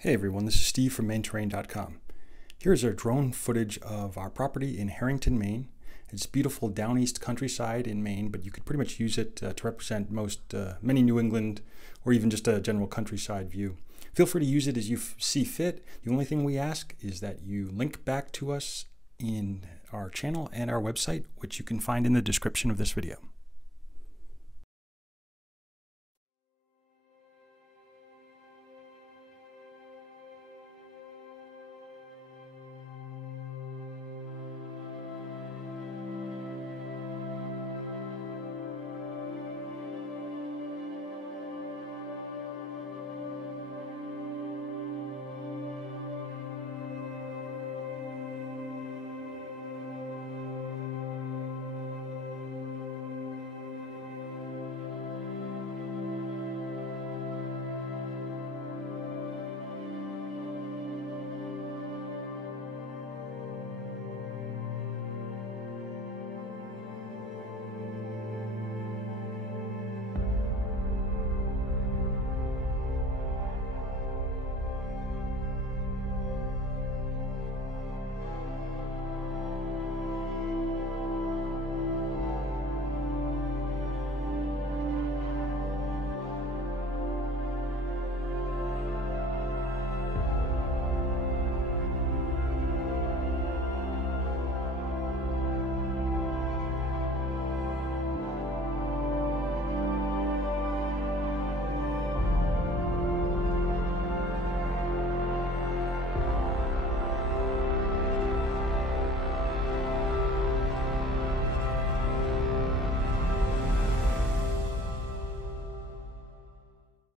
Hey everyone, this is Steve from MaineTerrain.com. Here's our drone footage of our property in Harrington, Maine. It's beautiful down east countryside in Maine, but you could pretty much use it to represent many New England or even just a general countryside view. Feel free to use it as you see fit. The only thing we ask is that you link back to us in our channel and our website, which you can find in the description of this video.